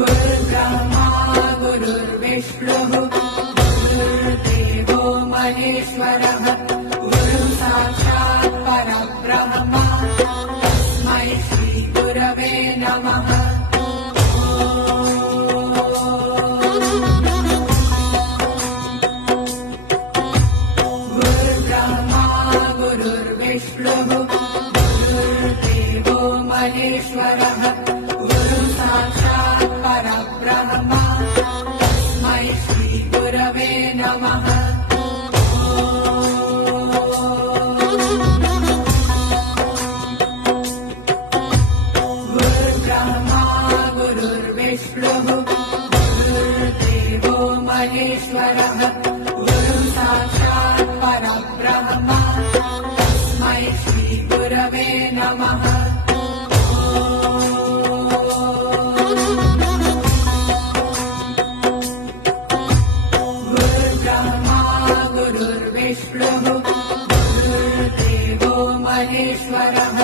गुरुर्ब्रह्मा गुरुर्विष्णुः गुरुर्देवो महेश्वरः गुरुः साक्षात् परब्रह्म तस्मै श्री गुरवे नमः। गुरुर्ब्रह्मा गुरुर्विष्णुः गुरुर्देवो महेश्वरः गुरुः साक्षात् परब्रह्म तस्मै श्री गुरवे नमः। गुरुर्ब्रह्मा गुरुर्विष्णुः गुरुर्देवो महेश्वरः गुरुः साक्षात् परब्रह्म तस्मै श्री गुरवे नमः। गुरुर्ब्रह्मा गुरुर्विष्णुः गुरुर्देवो महेश्वरः